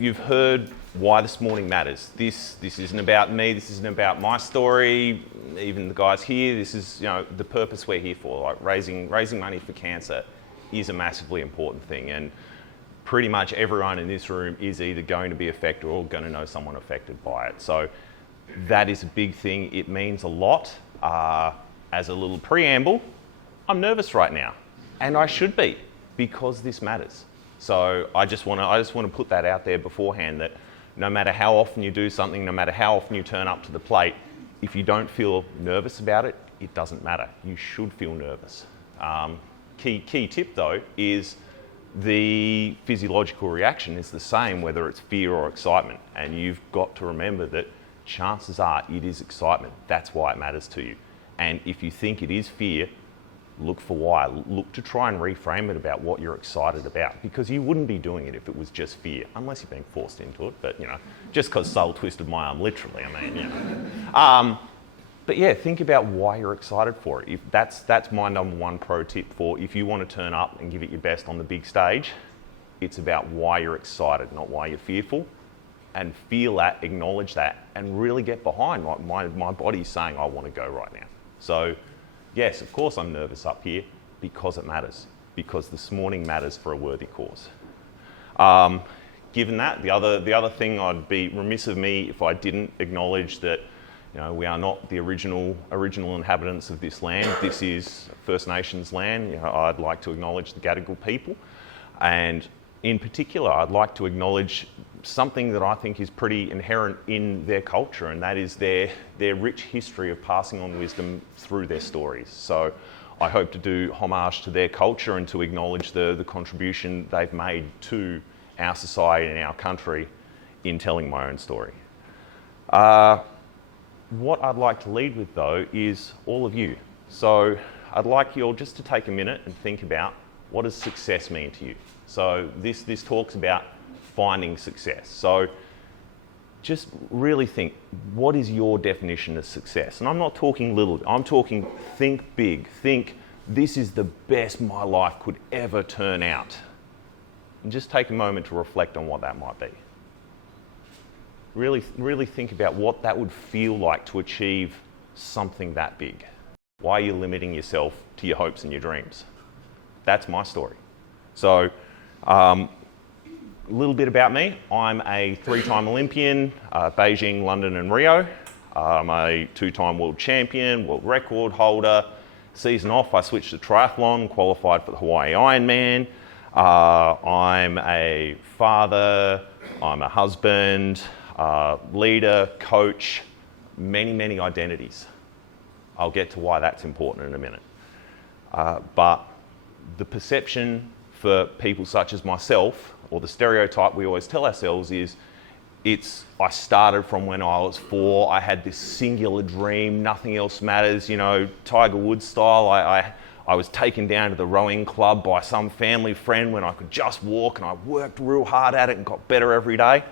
You've heard why this morning matters. This isn't about me, this isn't about my story, even the guys here. This is, the purpose we're here for. Like raising money for cancer is a massively important thing, and pretty much everyone in this room is either going to be affected or going to know someone affected by it. So that is a big thing. It means a lot. As a little preamble, I'm nervous right now, and I should be, because this matters. So I just want to put that out there beforehand, that no matter how often you do something, no matter how often you turn up to the plate, if you don't feel nervous about it, it doesn't matter. You should feel nervous. Key tip though is the physiological reaction is the same whether it's fear or excitement, and you've got to remember that chances are it is excitement. That's why it matters to you. And if you think it is fear, look for why. Look to try and reframe it about what you're excited about, because you wouldn't be doing it if it was just fear, unless you're being forced into it. But just because Sol twisted my arm literally, But yeah, think about why you're excited for it. That's my number one pro tip for if you want to turn up and give it your best on the big stage. It's about why you're excited, not why you're fearful. And feel that, acknowledge that, and really get behind. Like my body's saying, I want to go right now. So yes, of course I'm nervous up here, because it matters, because this morning matters for a worthy cause. Given that, the other thing, I'd be remiss of me if I didn't acknowledge that we are not the original inhabitants of this land. This is First Nations land. I'd like to acknowledge the Gadigal people, and in particular, I'd like to acknowledge something that I think is pretty inherent in their culture, and that is their rich history of passing on wisdom through their stories. So I hope to do homage to their culture and to acknowledge the contribution they've made to our society and our country in telling my own story. What I'd like to lead with though is all of you. So I'd like you all just to take a minute and think about, what does success mean to you? So this talks about finding success. So just really think, what is your definition of success? And I'm not talking little, I'm talking think big. Think, this is the best my life could ever turn out. And just take a moment to reflect on what that might be. Really think about what that would feel like to achieve something that big. Why are you limiting yourself to your hopes and your dreams? That's my story. So, a little bit about me. I'm a 3-time Olympian, Beijing, London and Rio. I'm a 2-time world champion, world record holder. Season off, I switched to triathlon, qualified for the Hawaii Ironman. I'm a father, I'm a husband, leader, coach, many identities. I'll get to why that's important in a minute. But the perception for people such as myself, or the stereotype we always tell ourselves is, I started from when I was 4, I had this singular dream, nothing else matters, Tiger Woods style. I was taken down to the rowing club by some family friend when I could just walk, and I worked real hard at it and got better every day.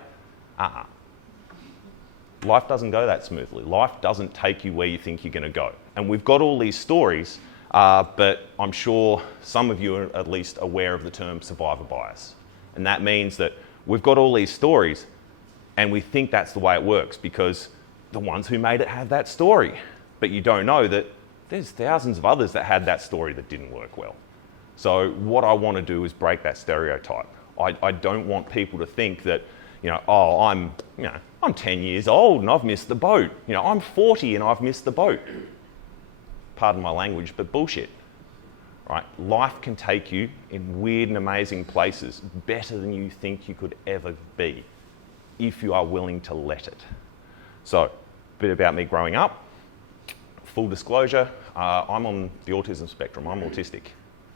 Life doesn't go that smoothly. Life doesn't take you where you think you're going to go. And we've got all these stories, but I'm sure some of you are at least aware of the term survivor bias. And that means that we've got all these stories and we think that's the way it works because the ones who made it have that story. But you don't know that there's thousands of others that had that story that didn't work well. So what I want to do is break that stereotype. I don't want people to think that, I'm 10 years old and I've missed the boat. I'm 40 and I've missed the boat. Pardon my language, but bullshit. Right? Life can take you in weird and amazing places, better than you think you could ever be, if you are willing to let it. So, a bit about me growing up. Full disclosure, I'm on the autism spectrum. I'm autistic.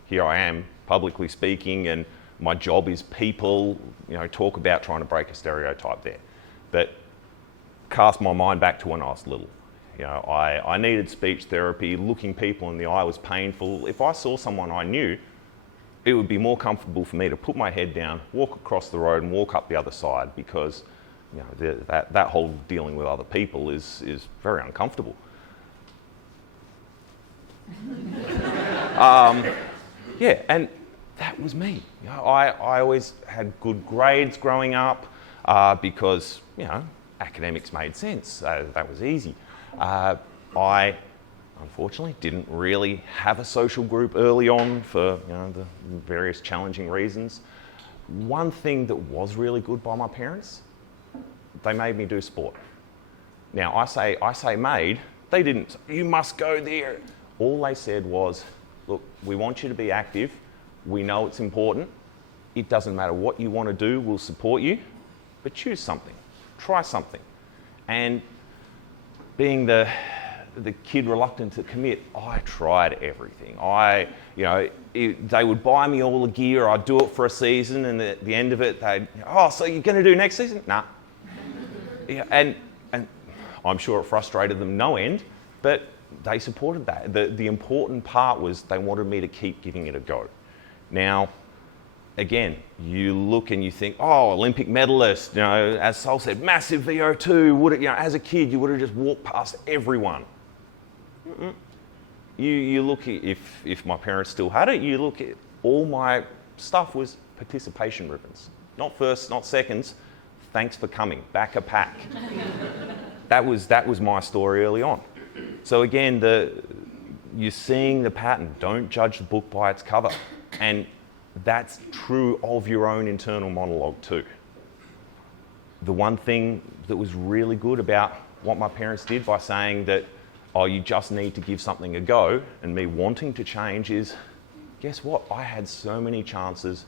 Here I am, publicly speaking, and my job is people, talk about trying to break a stereotype there. But cast my mind back to when I was little. I needed speech therapy. Looking people in the eye was painful. If I saw someone I knew, it would be more comfortable for me to put my head down, walk across the road and walk up the other side because that whole dealing with other people is very uncomfortable. And that was me. I always had good grades growing up. because, academics made sense. That was easy. I unfortunately didn't really have a social group early on for the various challenging reasons. One thing that was really good by my parents, they made me do sport. Now I say made, they didn't, you must go there. All they said was, look, we want you to be active, we know it's important, it doesn't matter what you want to do, we'll support you, but choose something, try something. And being the kid reluctant to commit, I tried everything. They would buy me all the gear, I'd do it for a season, and at the end of it, they'd, so you're going to do next season? Nah. And I'm sure it frustrated them no end, but they supported that. The important part was they wanted me to keep giving it a go. Now, again, you look and you think, Olympic medalist, as Sol said, massive VO2, as a kid, you would have just walked past everyone. You look at, if my parents still had it, you look at all my stuff was participation ribbons. Not firsts, not seconds. Thanks for coming, back a pack. That was my story early on. So again, you're seeing the pattern. Don't judge the book by its cover. And that's true of your own internal monologue too. The one thing that was really good about what my parents did by saying that, you just need to give something a go, and me wanting to change is, guess what? I had so many chances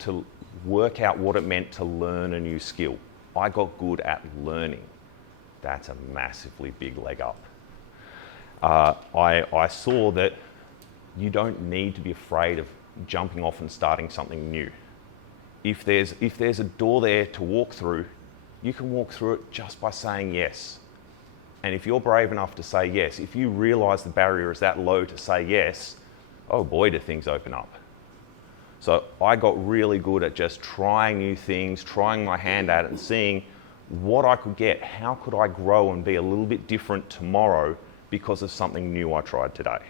to work out what it meant to learn a new skill. I got good at learning. That's a massively big leg up. I saw that you don't need to be afraid of jumping off and starting something new. If there's a door there to walk through, you can walk through it just by saying yes. And if you're brave enough to say yes, if you realise the barrier is that low to say yes, oh boy, do things open up. So I got really good at just trying new things, trying my hand at it and seeing what I could get. How could I grow and be a little bit different tomorrow because of something new I tried today?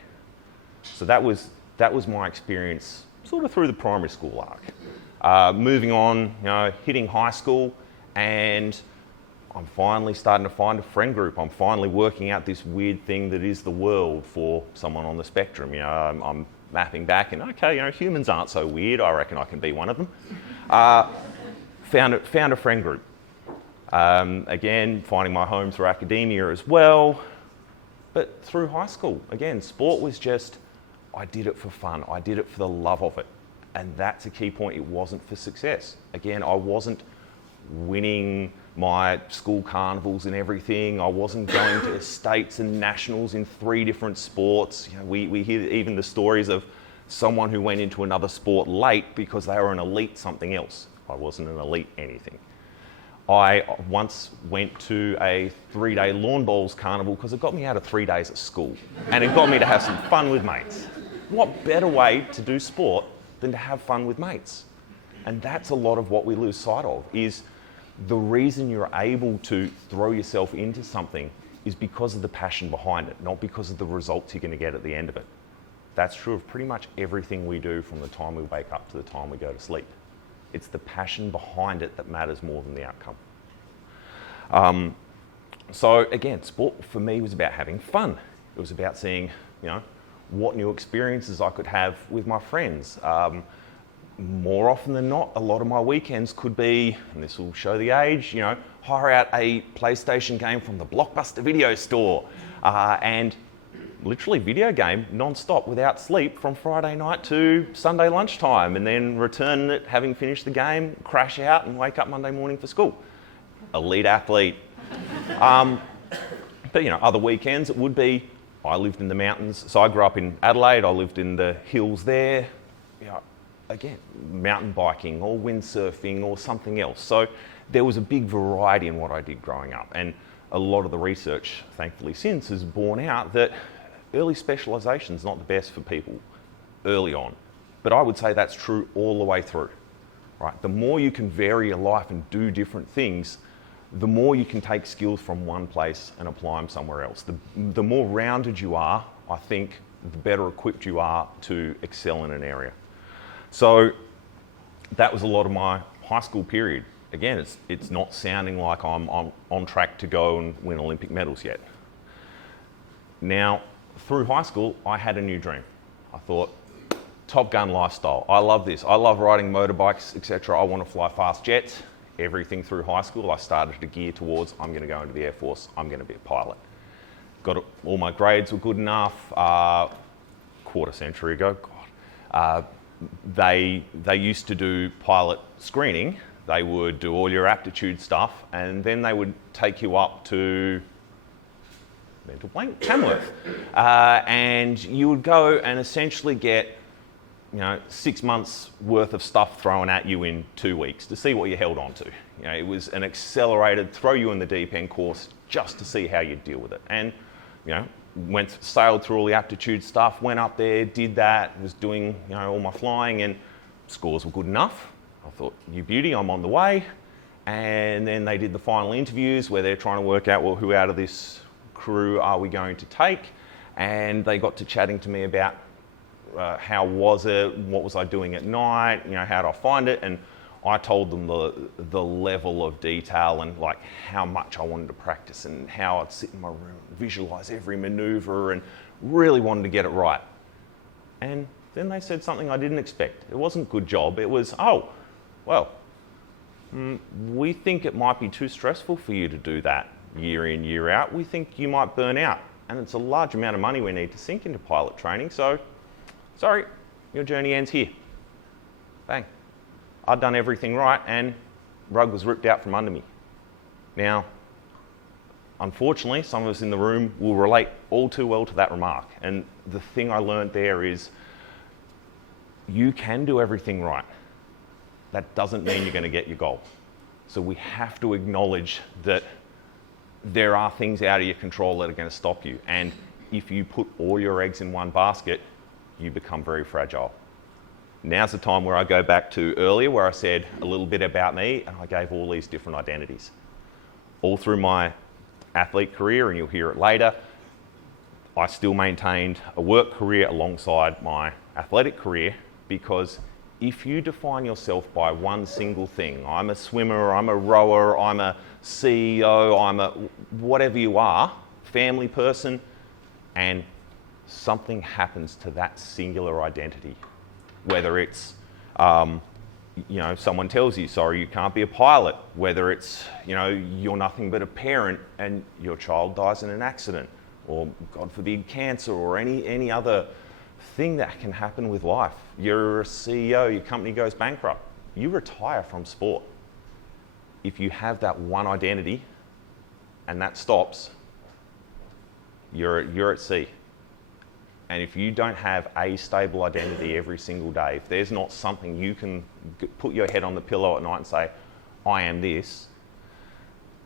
So that was my experience sort of through the primary school arc. Moving on, hitting high school, and I'm finally starting to find a friend group. I'm finally working out this weird thing that is the world for someone on the spectrum. I'm mapping back and, okay, humans aren't so weird. I reckon I can be one of them. Found a friend group. Again, finding my home through academia as well. But through high school, again, sport was just, I did it for fun. I did it for the love of it. And that's a key point. It wasn't for success. Again, I wasn't winning my school carnivals and everything. I wasn't going to states and nationals in 3 different sports. We hear even the stories of someone who went into another sport late because they were an elite something else. I wasn't an elite anything. I once went to a 3-day lawn bowls carnival because it got me out of 3 days at school and it got me to have some fun with mates. What better way to do sport than to have fun with mates? And that's a lot of what we lose sight of, is the reason you're able to throw yourself into something is because of the passion behind it, not because of the results you're going to get at the end of it. That's true of pretty much everything we do from the time we wake up to the time we go to sleep. It's the passion behind it that matters more than the outcome. So again, sport for me was about having fun. It was about seeing, what new experiences I could have with my friends. More often than not, a lot of my weekends could be, and this will show the age, hire out a PlayStation game from the Blockbuster video store and literally video game non-stop without sleep from Friday night to Sunday lunchtime, and then return it having finished the game, crash out and wake up Monday morning for school. Elite athlete. But other weekends it would be, I lived in the mountains, so I grew up in Adelaide, I lived in the hills there. Again, mountain biking or windsurfing or something else. So there was a big variety in what I did growing up, and a lot of the research, thankfully since, has borne out that early specialisation is not the best for people early on. But I would say that's true all the way through. Right? The more you can vary your life and do different things, the more you can take skills from one place and apply them somewhere else. The more rounded you are, I think, the better equipped you are to excel in an area. So that was a lot of my high school period. again, it's not sounding like I'm on track to go and win Olympic medals yet. Now, through high school, I had a new dream. I thought, Top Gun lifestyle. I love this. I love riding motorbikes, etc. I want to fly fast jets. Everything through high school, I started to gear towards, I'm going to go into the Air Force. I'm going to be a pilot. All my grades were good enough. Quarter century ago, God. They used to do pilot screening. They would do all your aptitude stuff, and then they would take you up to mental blank, Tamworth, and you would go and essentially get 6 months worth of stuff thrown at you in 2 weeks to see what you held on to. It was an accelerated, throw you in the deep end course just to see how you'd deal with it. And sailed through all the aptitude stuff, went up there, did that, was doing all my flying, and scores were good enough. I thought, you beauty, I'm on the way. And then they did the final interviews where they're trying to work out, well, who out of this crew are we going to take? And they got to chatting to me about how was it, what was I doing at night, how did I find it? And I told them the level of detail and like how much I wanted to practice and how I'd sit in my room, visualize every maneuver, and really wanted to get it right. And then they said something I didn't expect. It wasn't good job. It was, we think it might be too stressful for you to do that year in, year out. We think you might burn out. And it's a large amount of money we need to sink into pilot training. So, sorry, your journey ends here. Bang. I'd done everything right and rug was ripped out from under me. Now, unfortunately, some of us in the room will relate all too well to that remark. And the thing I learned there is you can do everything right. That doesn't mean you're going to get your goal. So we have to acknowledge that there are things out of your control that are going to stop you. And if you put all your eggs in one basket, you become very fragile. Now's the time where I go back to earlier where I said a little bit about me and I gave all these different identities. All through my athlete career, and you'll hear it later, I still maintained a work career alongside my athletic career, because if you define yourself by one single thing, I'm a swimmer, I'm a rower, I'm a CEO, I'm a whatever you are, family person, and something happens to that singular identity, whether it's someone tells you, sorry, you can't be a pilot, whether it's you're nothing but a parent and your child dies in an accident, or God forbid cancer, or any other thing that can happen with life. You're a CEO, your company goes bankrupt, you retire from sport. If you have that one identity and that stops, you're at sea. And if you don't have a stable identity every single day, if there's not something you can put your head on the pillow at night and say, I am this,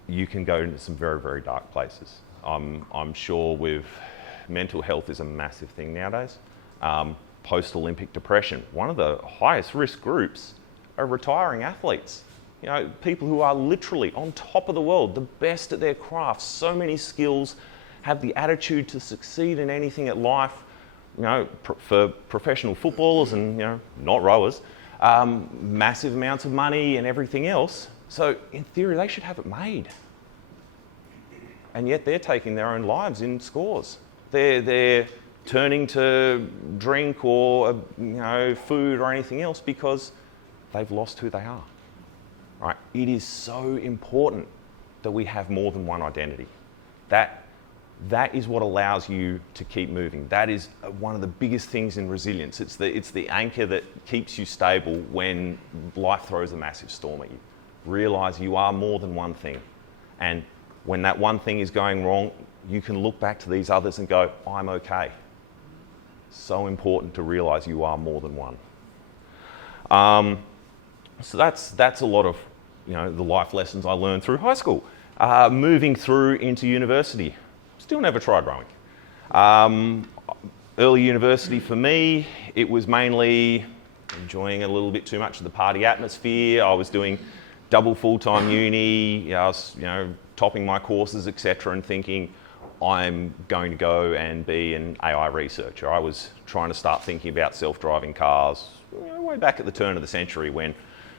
you can go into some very, very dark places. I'm sure with mental health is a massive thing nowadays. Post-Olympic depression, one of the highest risk groups are retiring athletes. People who are literally on top of the world, the best at their craft, so many skills, have the attitude to succeed in anything at life. For professional footballers and not rowers, massive amounts of money and everything else. So in theory, they should have it made. And yet they're taking their own lives in scores. They're turning to drink or food or anything else because they've lost who they are. Right? It is so important that we have more than one identity. That is what allows you to keep moving. That is one of the biggest things in resilience. It's the anchor that keeps you stable when life throws a massive storm at you. Realise you are more than one thing. And when that one thing is going wrong, you can look back to these others and go, I'm okay. So important to realise you are more than one. So that's a lot of the life lessons I learned through high school. Moving through into university. Still never tried rowing. Early university for me, it was mainly enjoying a little bit too much of the party atmosphere. I was doing double full-time uni. I was, topping my courses, etc., and thinking I'm going to go and be an AI researcher. I was trying to start thinking about self-driving cars way back at the turn of the century when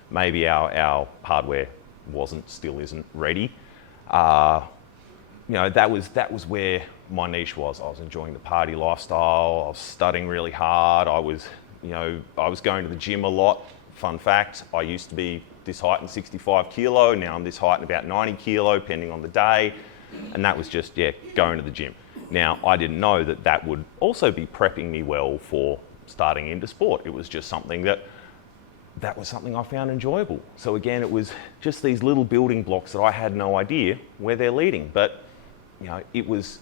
maybe our hardware still isn't ready. That was where my niche was. I was enjoying the party lifestyle. I was studying really hard. I was going to the gym a lot. Fun fact, I used to be this height and 65 kilo. Now I'm this height and about 90 kilo, depending on the day. And that was just, going to the gym. Now, I didn't know that would also be prepping me well for starting into sport. It was just something that was something I found enjoyable. So again, it was just these little building blocks that I had no idea where they're leading. But it was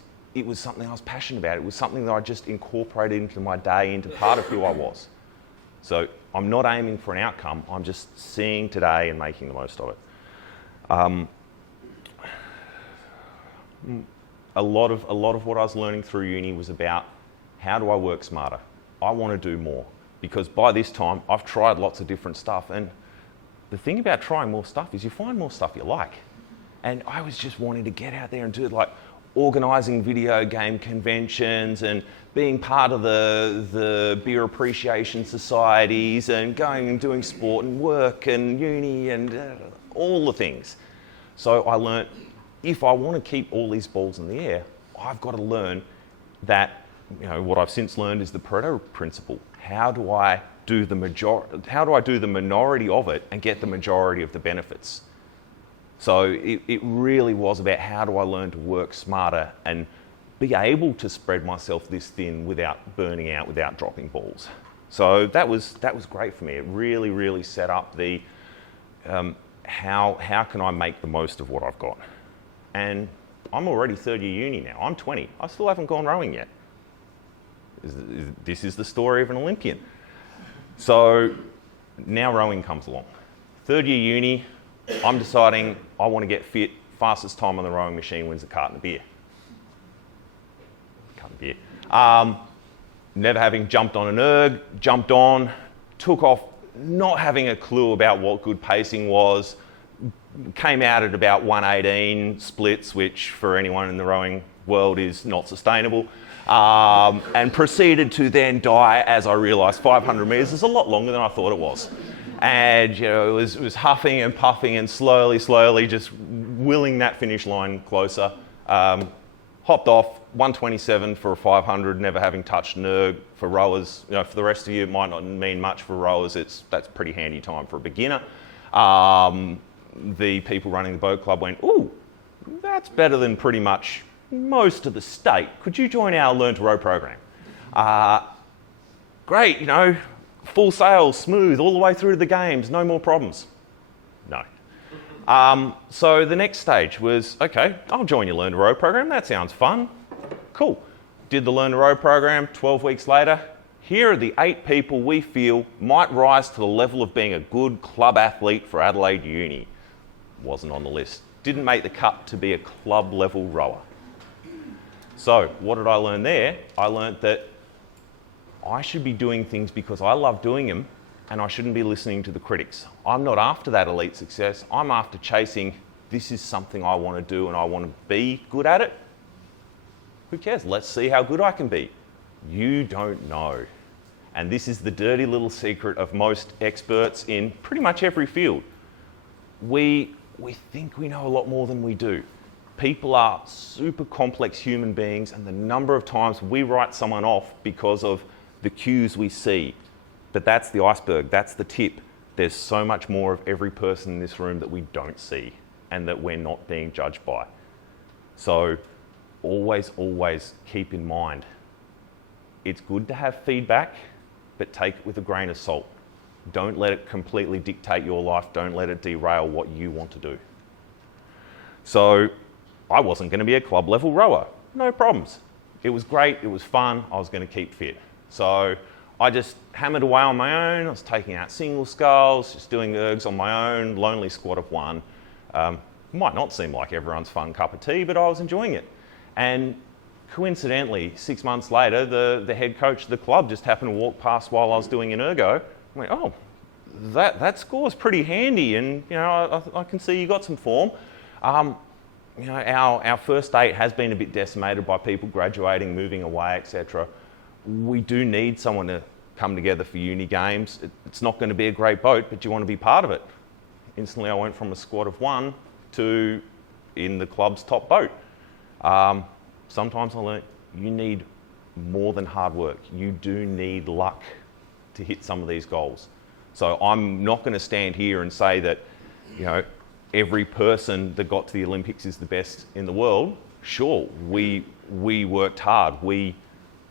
something I was passionate about. It was something that I just incorporated into my day, into part of who I was. So I'm not aiming for an outcome. I'm just seeing today and making the most of it. A lot of what I was learning through uni was about how do I work smarter? I want to do more, because by this time I've tried lots of different stuff, and the thing about trying more stuff is you find more stuff you like. And I was just wanting to get out there and do it, like organising video game conventions and being part of the beer appreciation societies and going and doing sport and work and uni and all the things. So I learnt, if I want to keep all these balls in the air, I've got to learn that, what I've since learned is the Pareto principle. How do I do the minority of it and get the majority of the benefits? So it really was about how do I learn to work smarter and be able to spread myself this thin without burning out, without dropping balls. So that was great for me. It really, really set up the how can I make the most of what I've got? And I'm already third year uni now. I'm 20. I still haven't gone rowing yet. This is the story of an Olympian. So now rowing comes along. Third year uni, I'm deciding I want to get fit. Fastest time on the rowing machine wins a carton of beer. Never having jumped on an erg, jumped on, took off, not having a clue about what good pacing was, came out at about 118 splits, which for anyone in the rowing world is not sustainable, and proceeded to then die as I realised 500 metres is a lot longer than I thought it was. And it was huffing and puffing and slowly just willing that finish line closer. Hopped off, 127 for a 500, never having touched an erg. For rowers, for the rest of you, it might not mean much. For rowers, that's pretty handy time for a beginner. The people running the boat club went, ooh, that's better than pretty much most of the state. Could you join our Learn to Row program? Great, full sail, smooth, all the way through to the games, no more problems. No. So the next stage was, okay, I'll join your Learn to Row program. That sounds fun. Cool. Did the Learn to Row program. 12 weeks later, here are the 8 people we feel might rise to the level of being a good club athlete for Adelaide Uni. Wasn't on the list. Didn't make the cut to be a club level rower. So what did I learn there? I learned that I should be doing things because I love doing them, and I shouldn't be listening to the critics. I'm not after that elite success. I'm after chasing, this is something I want to do and I want to be good at it. Who cares? Let's see how good I can be. You don't know. And this is the dirty little secret of most experts in pretty much every field. We think we know a lot more than we do. People are super complex human beings, and the number of times we write someone off because of the cues we see. But that's the iceberg, that's the tip. There's so much more of every person in this room that we don't see and that we're not being judged by. So always keep in mind, it's good to have feedback, but take it with a grain of salt. Don't let it completely dictate your life. Don't let it derail what you want to do. So I wasn't going to be a club level rower. No problems. It was great. It was fun. I was going to keep fit. So I just hammered away on my own. I was taking out single sculls, just doing ergs on my own, lonely squat of 1. Might not seem like everyone's fun cup of tea, but I was enjoying it. And coincidentally, 6 months later, the head coach of the club just happened to walk past while I was doing an ergo. I went, oh, that score's pretty handy, and I can see you got some form. Our first 8 has been a bit decimated by people graduating, moving away, etc. We do need someone to come together for uni games. It's not going to be a great boat, but you want to be part of it. instantly I went from a squad of 1 to in the club's top boat. Sometimes I learned you need more than hard work. You do need luck to hit some of these goals. So I'm not going to stand here and say that, every person that got to the Olympics is the best in the world. Sure, we worked hard. We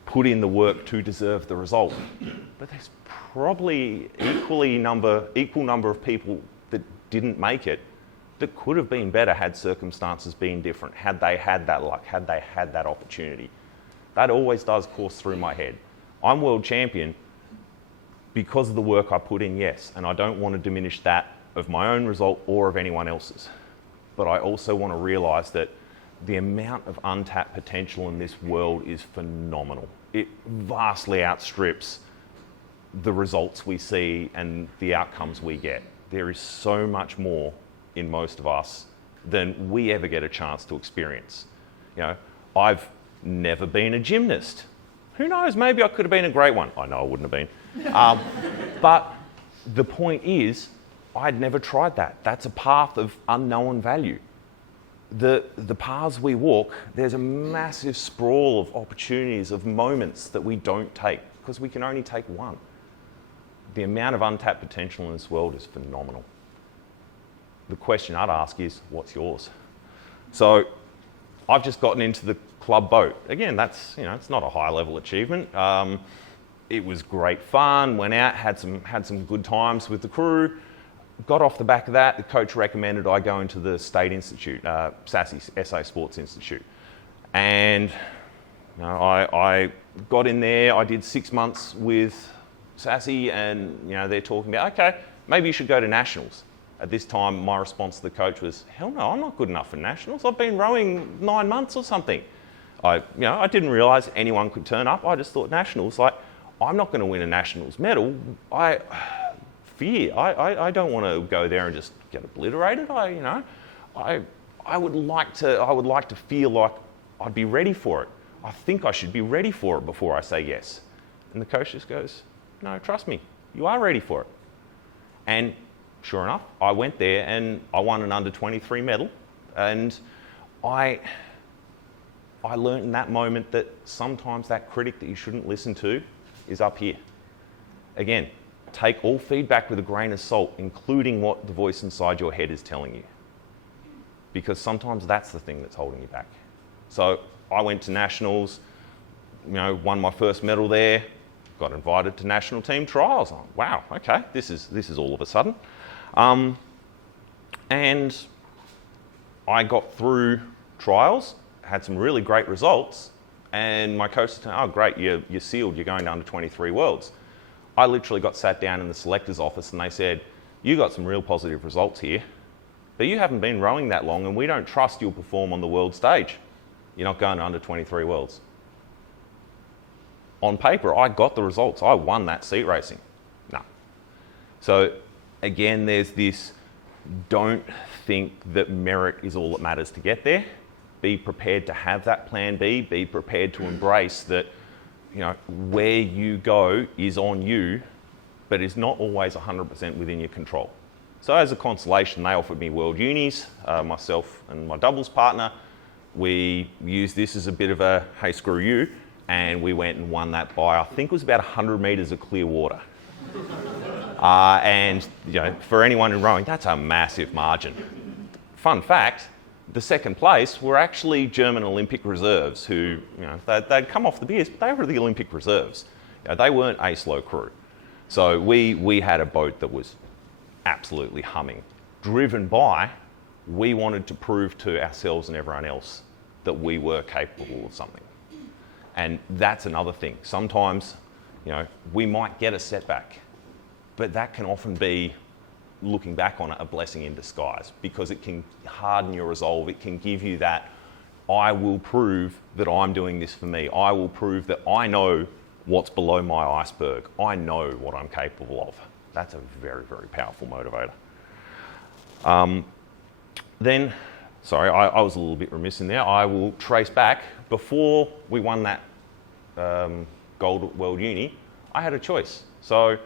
put in the work to deserve the result. But there's probably equal number of people that didn't make it that could have been better had circumstances been different, had they had that luck, had they had that opportunity. That always does course through my head. I'm world champion because of the work I put in, yes, and I don't want to diminish that of my own result or of anyone else's. But I also want to realise that the amount of untapped potential in this world is phenomenal. It vastly outstrips the results we see and the outcomes we get. There is so much more in most of us than we ever get a chance to experience. I've never been a gymnast. Who knows, maybe I could have been a great one. I know I wouldn't have been. But the point is, I'd never tried that. That's a path of unknown value. The paths we walk, there's a massive sprawl of opportunities, of moments that we don't take, because we can only take one. The amount of untapped potential in this world is phenomenal. The question I'd ask is, what's yours? So I've just gotten into the club boat. Again, that's, it's not a high level achievement. It was great fun, went out, had some good times with the crew. Got off the back of that, the coach recommended I go into the State Institute, SASI, SA Sports Institute. And I got in there, I did 6 months with SASI, and they're talking about, okay, maybe you should go to nationals. At this time, my response to the coach was, hell no, I'm not good enough for nationals. I've been rowing 9 months or something. I didn't realise anyone could turn up. I just thought nationals, I'm not going to win a nationals medal. I don't want to go there and just get obliterated. I would like to feel like I'd be ready for it. I think I should be ready for it before I say yes. And the coach just goes, no, trust me, you are ready for it. And sure enough, I went there and I won an under-23 medal. And I learned in that moment that sometimes that critic that you shouldn't listen to is up here. Again, take all feedback with a grain of salt, including what the voice inside your head is telling you. Because sometimes that's the thing that's holding you back. So I went to nationals, won my first medal there, got invited to national team trials. I'm like, wow, okay, this is all of a sudden. And I got through trials, had some really great results, and my coach said, oh great, you're sealed, you're going to under 23 Worlds. I literally got sat down in the selector's office and they said, you got some real positive results here, but you haven't been rowing that long and we don't trust you'll perform on the world stage. You're not going to under 23 Worlds. On paper, I got the results. I won that seat racing. No. So again, there's this, don't think that merit is all that matters to get there. Be prepared to have that plan B. Be prepared to embrace that where you go is on you, but is not always 100% within your control. So as a consolation, they offered me World Unis, myself and my doubles partner. We used this as a bit of a, hey, screw you, and we went and won that by, I think it was about 100 metres of clear water. And for anyone in rowing, that's a massive margin. Fun fact, the second place were actually German Olympic reserves who, they'd come off the beers, but they were the Olympic reserves. They weren't a slow crew. So we had a boat that was absolutely humming, driven by, we wanted to prove to ourselves and everyone else that we were capable of something. And that's another thing. Sometimes, we might get a setback, but that can often be, looking back on it, a blessing in disguise, because it can harden your resolve. It can give you that, I will prove that I'm doing this for me. I will prove that I know what's below my iceberg. I know what I'm capable of. That's a very, very powerful motivator. Then, sorry, I was a little bit remiss in there. I will trace back. Before we won that gold World Uni, I had a choice. So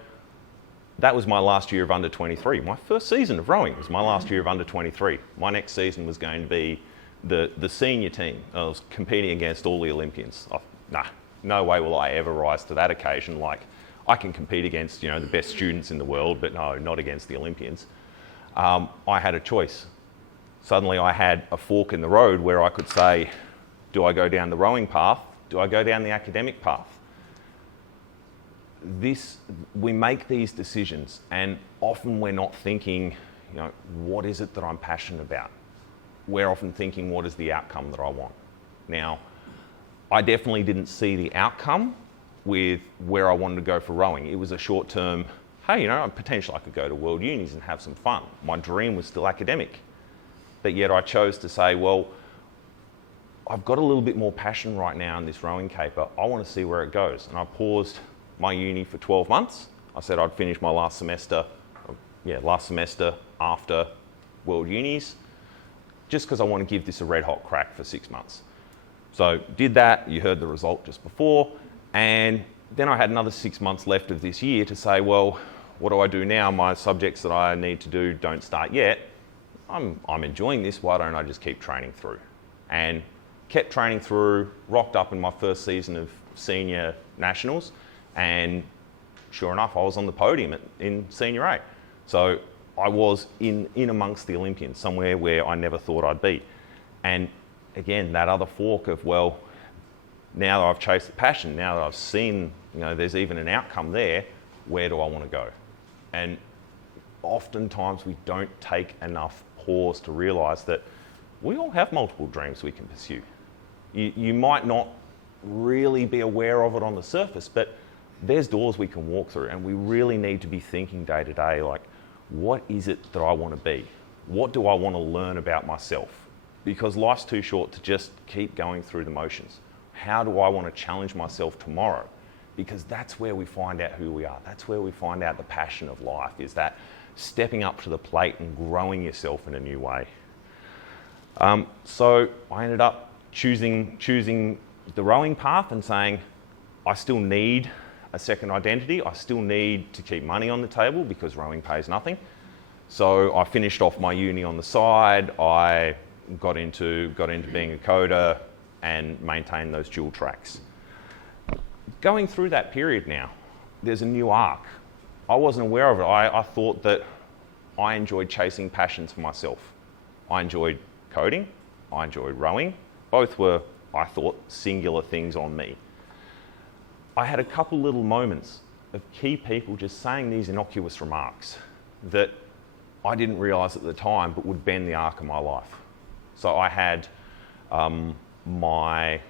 that was my last year of under 23. My first season of rowing was my last year of under 23. My next season was going to be the senior team. I was competing against all the Olympians. No way will I ever rise to that occasion. Like, I can compete against, the best students in the world, but no, not against the Olympians. I had a choice. Suddenly I had a fork in the road where I could say, do I go down the rowing path? Do I go down the academic path? We make these decisions, and often we're not thinking, what is it that I'm passionate about? We're often thinking, what is the outcome that I want? Now, I definitely didn't see the outcome with where I wanted to go for rowing. It was a short-term, hey, potentially I could go to World Unis and have some fun. My dream was still academic. But yet I chose to say, well, I've got a little bit more passion right now in this rowing caper. I want to see where it goes. And I paused my uni for 12 months. I said I'd finish my last semester after World Unis, just because I want to give this a red hot crack for 6 months. So did that, you heard the result just before, and then I had another 6 months left of this year to say, well, what do I do now? My subjects that I need to do don't start yet. I'm enjoying this, why don't I just keep training through? And kept training through, rocked up in my first season of senior nationals, and sure enough, I was on the podium in senior A. So I was in amongst the Olympians, somewhere where I never thought I'd be. And again, that other fork of, well, now that I've chased the passion, now that I've seen, there's even an outcome there, where do I want to go? And oftentimes we don't take enough pause to realise that we all have multiple dreams we can pursue. You might not really be aware of it on the surface, but there's doors we can walk through, and we really need to be thinking day to day, like, what is it that I want to be? What do I want to learn about myself? Because life's too short to just keep going through the motions. How do I want to challenge myself tomorrow? Because that's where we find out who we are. That's where we find out the passion of life, is that stepping up to the plate and growing yourself in a new way. So I ended up choosing the rowing path and saying, I still need a second identity. I still need to keep money on the table because rowing pays nothing. So I finished off my uni on the side. I got into being a coder and maintained those dual tracks. Going through that period now, there's a new arc. I wasn't aware of it. I thought that I enjoyed chasing passions for myself. I enjoyed coding. I enjoyed rowing. Both were, I thought, singular things on me. I had a couple little moments of key people just saying these innocuous remarks that I didn't realise at the time but would bend the arc of my life. So I had my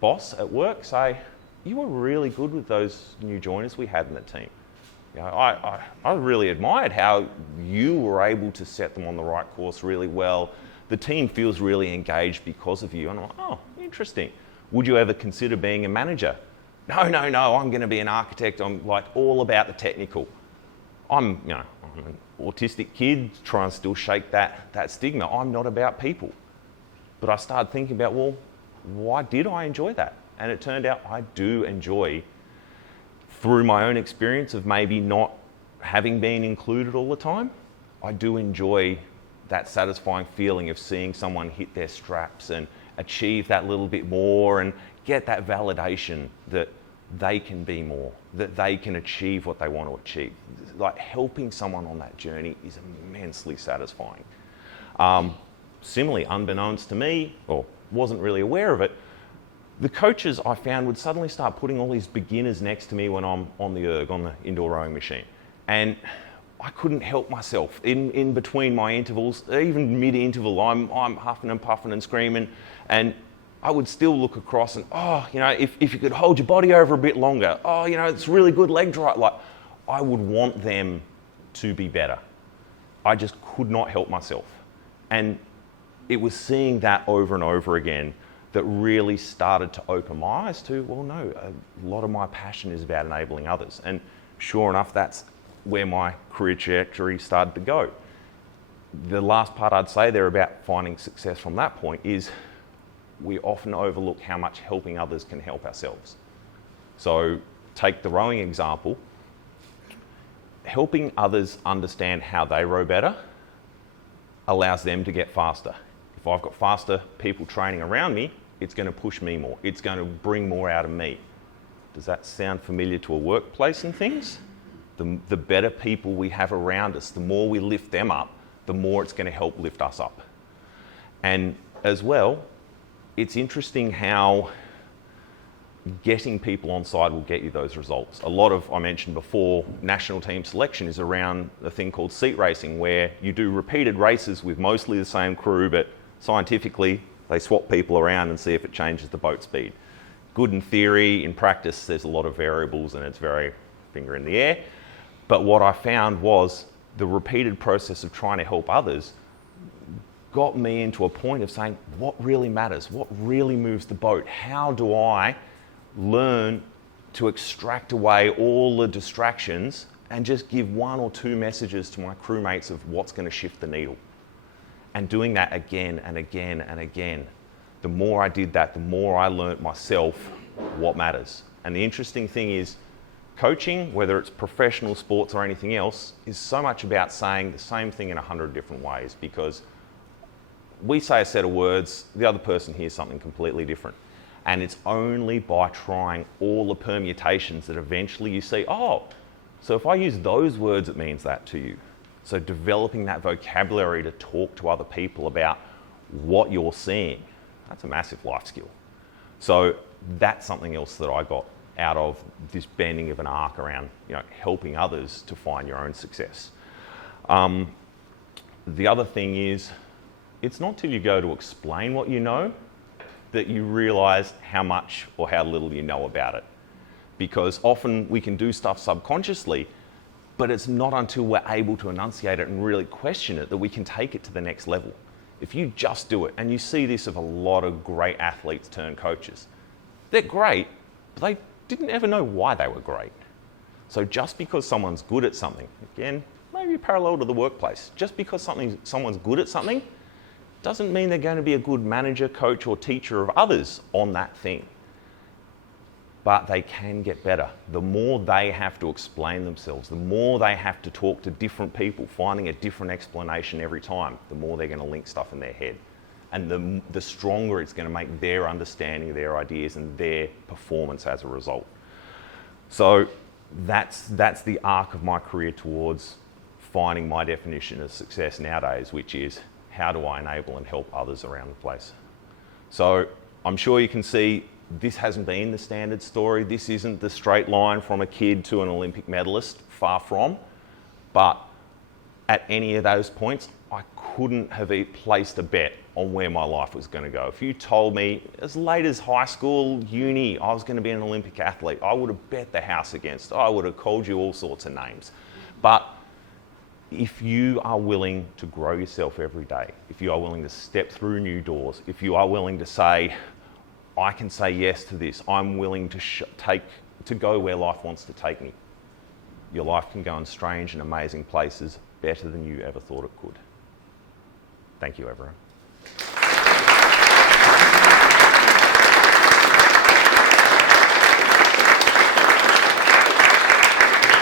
boss at work say, you were really good with those new joiners we had in the team. I really admired how you were able to set them on the right course really well. The team feels really engaged because of you. And I'm like, oh, interesting. Would you ever consider being a manager? No, I'm going to be an architect. I'm like all about the technical. I'm an autistic kid, trying to still shake that stigma. I'm not about people. But I started thinking about, well, why did I enjoy that? And it turned out I do enjoy, through my own experience of maybe not having been included all the time, I do enjoy that satisfying feeling of seeing someone hit their straps and achieve that little bit more and get that validation that they can be more, that they can achieve what they want to achieve. Like, helping someone on that journey is immensely satisfying. Similarly, unbeknownst to me, or wasn't really aware of it, the coaches I found would suddenly start putting all these beginners next to me when I'm on the erg, on the indoor rowing machine. And I couldn't help myself. In between my intervals, even mid-interval, I'm huffing and puffing and screaming, and I would still look across and, if you could hold your body over a bit longer, it's really good leg drive. Like, I would want them to be better. I just could not help myself. And it was seeing that over and over again that really started to open my eyes to, well, no, a lot of my passion is about enabling others. And sure enough, that's where my career trajectory started to go. The last part I'd say there about finding success from that point is we often overlook how much helping others can help ourselves. So take the rowing example. helping others understand how they row better allows them to get faster. If I've got faster people training around me, it's going to push me more. It's going to bring more out of me. Does that sound familiar to a workplace and things? The better people we have around us, the more we lift them up, the more it's going to help lift us up. And as well, it's interesting how getting people on side will get you those results. A lot of, I mentioned before, national team selection is around a thing called seat racing, where you do repeated races with mostly the same crew, but scientifically they swap people around and see if it changes the boat speed. Good in theory, in practice there's a lot of variables and it's very finger in the air. But what I found was the repeated process of trying to help others got me into a point of saying, what really matters? What really moves the boat? How do I learn to extract away all the distractions and just give one or two messages to my crewmates of what's going to shift the needle? And doing that again and again and again. The more I did that, the more I learnt myself what matters. And the interesting thing is, coaching, whether it's professional sports or anything else, is so much about saying the same thing in 100 different ways, because we say a set of words, the other person hears something completely different. And it's only by trying all the permutations that eventually you see, oh, so if I use those words, it means that to you. So developing that vocabulary to talk to other people about what you're seeing, that's a massive life skill. So that's something else that I got out of this bending of an arc around, helping others to find your own success. The other thing is, it's not till you go to explain what you know that you realise how much or how little you know about it. Because often we can do stuff subconsciously, but it's not until we're able to enunciate it and really question it that we can take it to the next level. If you just do it, and you see this of a lot of great athletes turned coaches, they're great, but they didn't ever know why they were great. So just because someone's good at something, again, maybe parallel to the workplace, just because someone's good at something doesn't mean they're going to be a good manager, coach, or teacher of others on that thing. But they can get better. The more they have to explain themselves, the more they have to talk to different people, finding a different explanation every time, the more they're going to link stuff in their head. And the stronger it's going to make their understanding, their ideas, and their performance as a result. So that's the arc of my career towards finding my definition of success nowadays, which is, how do I enable and help others around the place? So I'm sure you can see this hasn't been the standard story. This isn't the straight line from a kid to an Olympic medalist, far from. But at any of those points, I couldn't have placed a bet on where my life was going to go. If you told me as late as high school, uni, I was going to be an Olympic athlete, I would have bet the house against. I would have called you all sorts of names. But if you are willing to grow yourself every day, if you are willing to step through new doors, if you are willing to say, I can say yes to this, I'm willing to go where life wants to take me, your life can go in strange and amazing places better than you ever thought it could. Thank you, everyone.